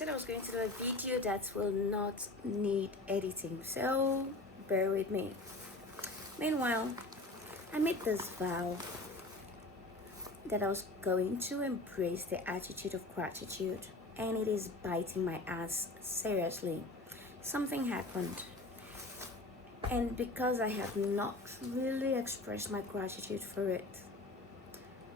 said I was going to do a video that will not need editing, so bear with me. Meanwhile, I made this vow that I was going to embrace the attitude of gratitude, and it is biting my ass seriously. Something happened, and because I have not really expressed my gratitude for it,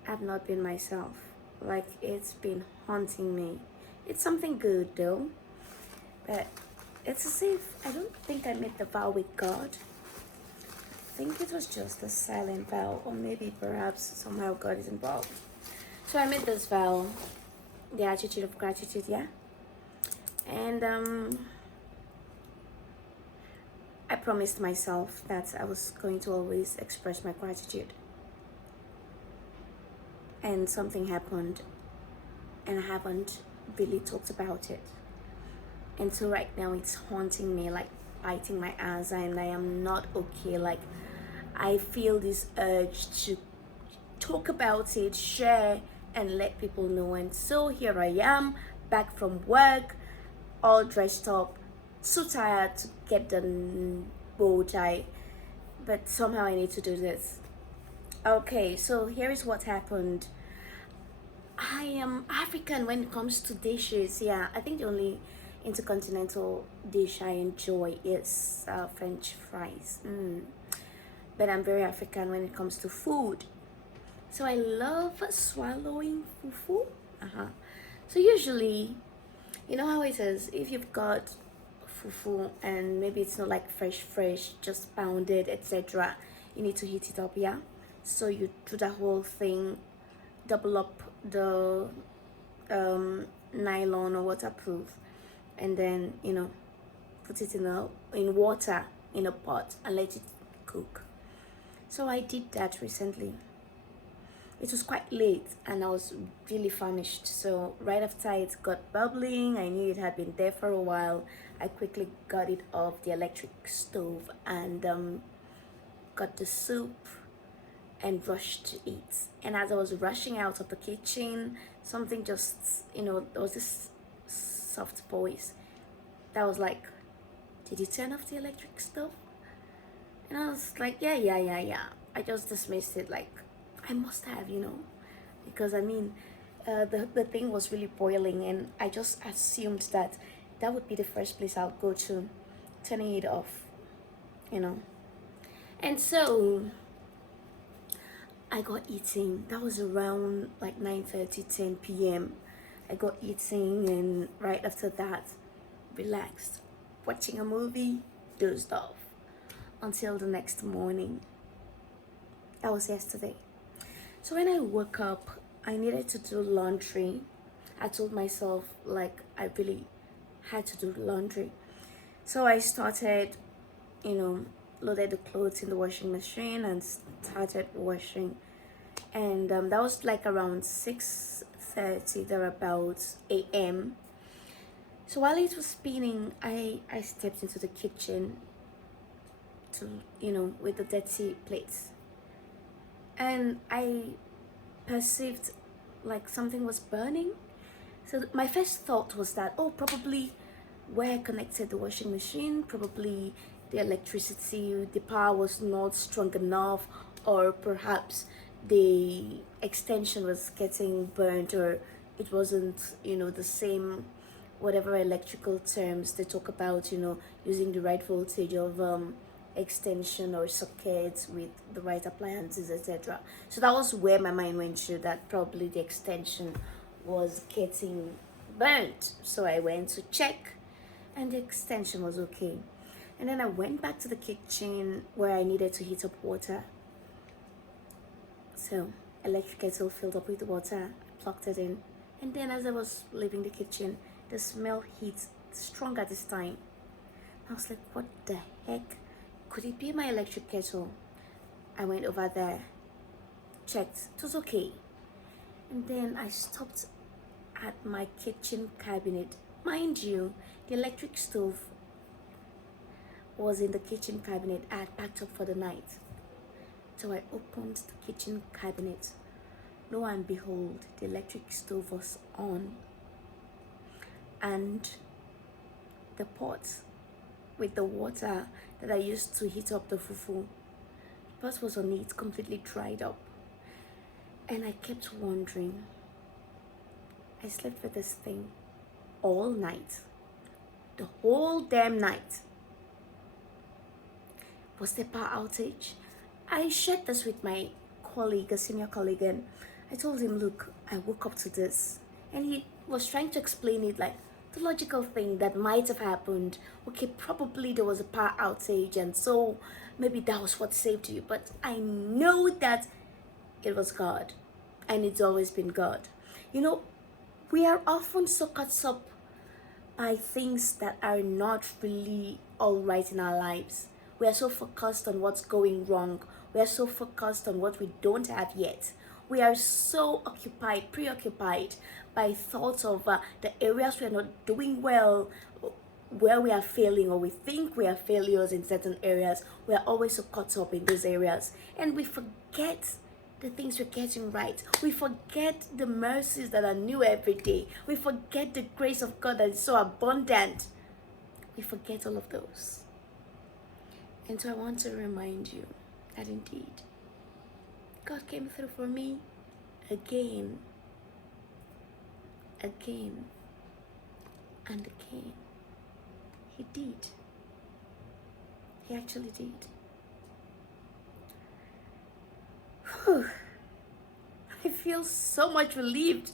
I've not been myself. Like, it's been haunting me. It's something good though, but it's as if I don't think I made the vow with God. I think it was just a silent vow, or maybe perhaps somehow God is involved. So I made this vow, the attitude of gratitude, yeah. And I promised myself that I was going to always express my gratitude. And something happened, and I haven't really talked about it. And so right now it's haunting me, like biting my ass, and I am not okay. Like, I feel this urge to talk about it, share, and let people know. And so here I am, back from work, all dressed up, so tired to get the bow tie, but somehow I need to do this. Okay, so here is what happened. I am African when it comes to dishes. Yeah, I think the only intercontinental dish I enjoy is French fries. But I'm very African when it comes to food. So I love swallowing fufu. So usually, you know how it is. If you've got fufu and maybe it's not like fresh, just pounded, etc., you need to heat it up. Yeah. So you do the whole thing, double up the nylon or waterproof, and then put it in water in a pot and let it cook. So I did that recently. It was quite late and I was really famished. So right after it got bubbling, I knew it had been there for a while. I quickly got it off the electric stove and got the soup and rushed to eat. And as I was rushing out of the kitchen, something just, there was this soft voice that was like, "Did you turn off the electric stove?" And I was like, yeah. I just dismissed it, like, I must have, because I mean, the thing was really boiling, and I just assumed that that would be the first place I'll go to, turning it off. And so I got eating. That was around like 9:30, 10 p.m. I got eating, and right after that, relaxed, watching a movie, dozed off until the next morning. That was yesterday. So when I woke up, I needed to do laundry. I told myself, like, I really had to do laundry. So I started, loaded the clothes in the washing machine and started washing. And that was like around 6:30 thereabouts a.m. So while it was spinning, I stepped into the kitchen to, with the dirty plates. And I perceived like something was burning. So my first thought was that, oh, probably where I connected the washing machine, probably the electricity, the power was not strong enough, or perhaps the extension was getting burnt, or it wasn't, the same, whatever electrical terms they talk about, using the right voltage of extension or sockets with the right appliances, etc. So that was where my mind went to, that probably the extension was getting burnt. So I went to check and the extension was okay. And then I went back to the kitchen where I needed to heat up water. So electric kettle filled up with water, I plugged it in, and then as I was leaving the kitchen, the smell hit stronger this time. I was like, what the heck? Could it be my electric kettle? I went over there, checked, it was okay. And then I stopped at my kitchen cabinet. Mind you, the electric stove was in the kitchen cabinet. I had packed up for the night. So I opened the kitchen cabinet. Lo and behold, the electric stove was on. and the pot with the water that I used to heat up the fufu. The pot was on it, completely dried up. And I kept wondering. I slept with this thing all night. The whole damn night. Was there power outage? I shared this with my colleague, a senior colleague, and I told him, look, I woke up to this. And he was trying to explain it like the logical thing that might have happened. Okay, probably there was a power outage, and so maybe that was what saved you. But I know that it was God, and it's always been God. You know, we are often so caught up by things that are not really all right in our lives. We are so focused on what's going wrong. We are so focused on what we don't have yet. We are so preoccupied by thoughts of the areas we are not doing well, where we are failing, or we think we are failures in certain areas. We are always so caught up in those areas, and we forget the things we're getting right. We forget the mercies that are new every day. We forget the grace of God that is so abundant. We forget all of those. And so I want to remind you that indeed, God came through for me again, and again. He did. He actually did. Whew. I feel so much relieved.